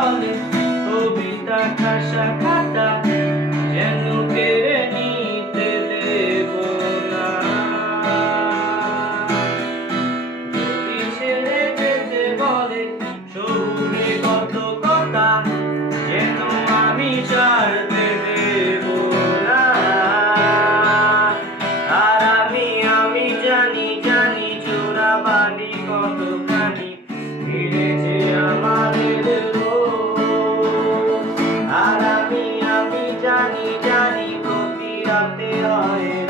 বলে কবিতা খাসা রাতে